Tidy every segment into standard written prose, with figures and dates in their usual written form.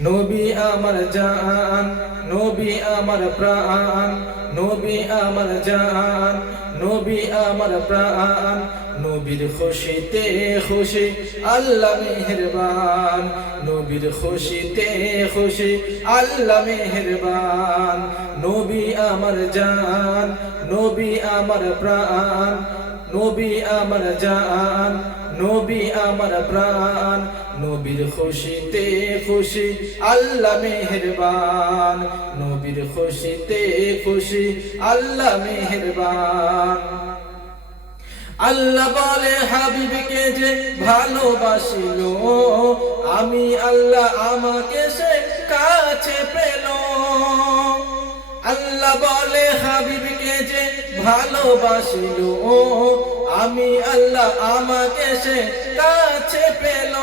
নবী আমার জান, নবী আমার প্রাণ, নবী আমার জান, নবী আমার প্রাণ। নবীর খুশিতে খুশি আল্লাহ মেহেরবান, নবীর খুশিতে খুশি আল্লাহ মেহেরবান। নবী আমার জান, নবী আমার প্রাণ, নবী আমার জান, নবী আমার প্রাণ। নবীর খুশিতে খুশি আল্লাহ মেহেরবান, নবীর খুশিতে খুশি আল্লাহ মেহেরবান। আল্লাহ বলে হাবিবকে যে ভালোবাসিল, আমি আল্লাহ আমাকে সে কাছে পেল। আল্লাহ বলে হাবিবকে যে ভালোবাসিল, আমি আল্লাহ আমাকে সে কাছে পেল।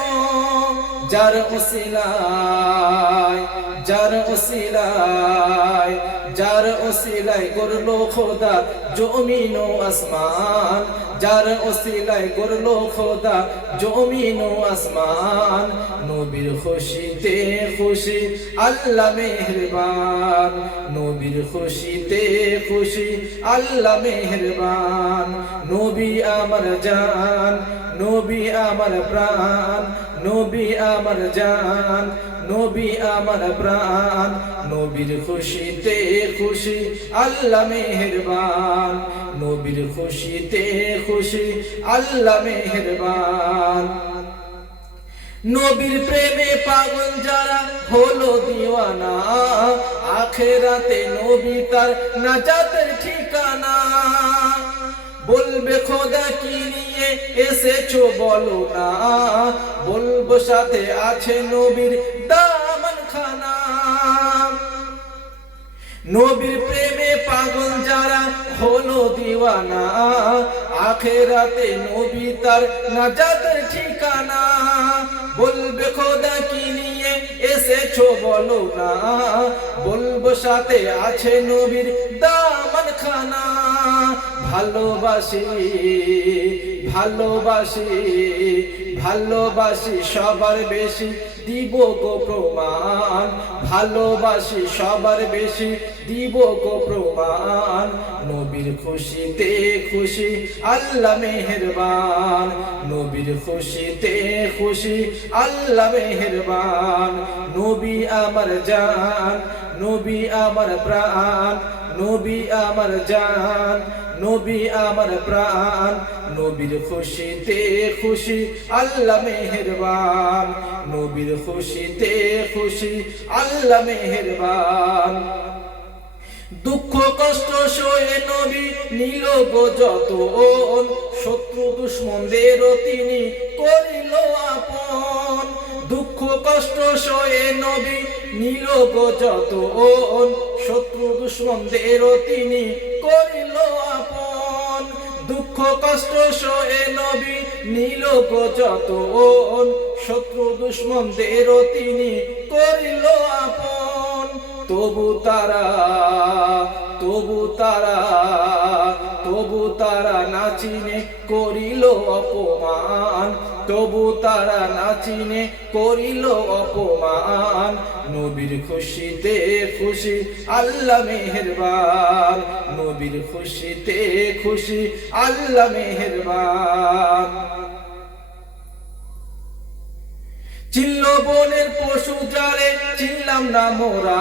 যার ওসিলায়, যার ওসিলায়, যার ওসিলায় গড়লো খোদা জমিন ও আসমান, যার ওসিলায় গড়লো খোদা জমিন ও আসমান। নবীর খুশিতে খুশি আল্লাহ মেহেরবান, নবীর খুশিতে খুশি আল্লাহ মেহেরবান। নবী আমার জান, নবী আমার প্রাণ, নবী আমার জান, নবী আমার প্রাণ। নবীর খুশিতে খুশি আল্লাহ মেহেরবান, নবীর খুশিতে খুশি আল্লাহ মেহেরবান। নবীর প্রেমে পাগল যারা হলো দিওয়ানা, আখেরাতে নবী তার নাজাতের ঠিকানা। বলবে খোদা কি নিয়ে এসেছো বলো না, বলবো সাথে আছে নবীর দামান খানা। নবীর প্রেমে পাগল যারা হলো দিওয়ানা, আখেরাতে নবী তার নাজাতের ঠিকানা। বলবে খোদা কি নিয়ে এসেছো বলো না, বলবো সাথে আছে নবীর দামান খানা। ভালোবাসি, ভালোবাসি, ভালোবাসি সবার বেশি দিব গো প্রমাণ, ভালোবাসি সবার বেশি দিব গো প্রমাণ। নবীর খুশিতে খুশি আল্লাহ মেহেরবান, নবীর খুশিতে খুশি আল্লাহ মেহেরবান। নবী আমার জান, নবী আমার প্রাণ, নবী আমার জান, নবী আমার প্রাণ। নবীর খুশিতে খুশি আল্লাহ মেহেরবান, নবীর খুশিতে খুশি আল্লাহ মেহেরবান। দুঃখ কষ্ট সয়ে নবী নিল গো যতন, শত্রু দুশ্মনদেরও তিনি করিল আপন। দুঃখ কষ্ট সয়ে নবী নিল গো যতন, শত্রু দুশ্মনদেরও তিনি করিল আপন। দুঃখ কষ্ট সয়ে নবী নিল গো যতন, শত্রু দুশ্মনদেরও তিনি করিল আপন। তবু তারা, তবু তারা, তবু তারা নাচিনে করিল অপমান, তবু তারা নাচিনে করিল অপমান। নবীর খুশিতে খুশি আল্লাহ মেহেরবান, নবীর খুশিতে খুশি আল্লাহ মেহেরবান। চিনল বনের পশু যারে চিনলাম না মোরা,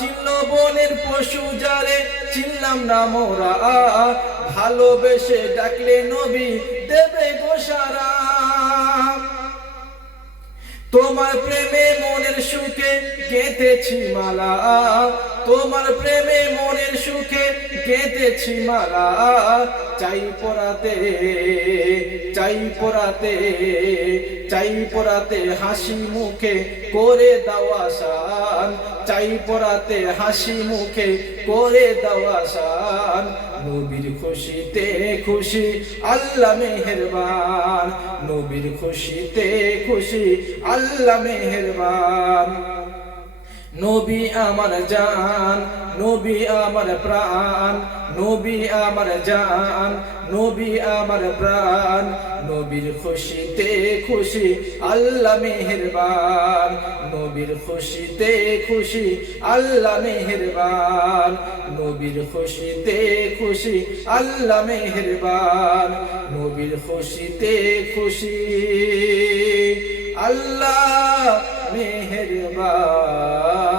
চিনল বনের পশু যারে চিনলাম না মোরা। ভালোবেসে ডাকলে নবী দেবে গো সারা। তোমার প্রেমে মনের সুখে গেঁথেছি মালা, তোমার প্রেমে মনের সুখে গেঁথেছি মালা। চাই পরাতে, চাই পরাতে, চাই পরাতে হাসি মুখে করে দাও আসান, চাই পরাতে হাসি মুখে করে দাও আসান। নবীর খুশিতে খুশি আল্লাহ মেহেরবান, নবীর খুশিতে খুশি আল্লাহ মেহেরবান। নবী আমার জান, নবী আমার প্রাণ, নবী আমার জান, নবী আমার প্রাণ। নবীর খুশিতে খুশি আল্লাহ মেহেরবান, নবী নবীর খুশিতে খুশি আল্লাহ মেহেরবান, নবীর খুশিতে খুশি আল্লাহ মেহেরবান, নবীর খুশিতে খুশি আল্লাহ মেহেরবান।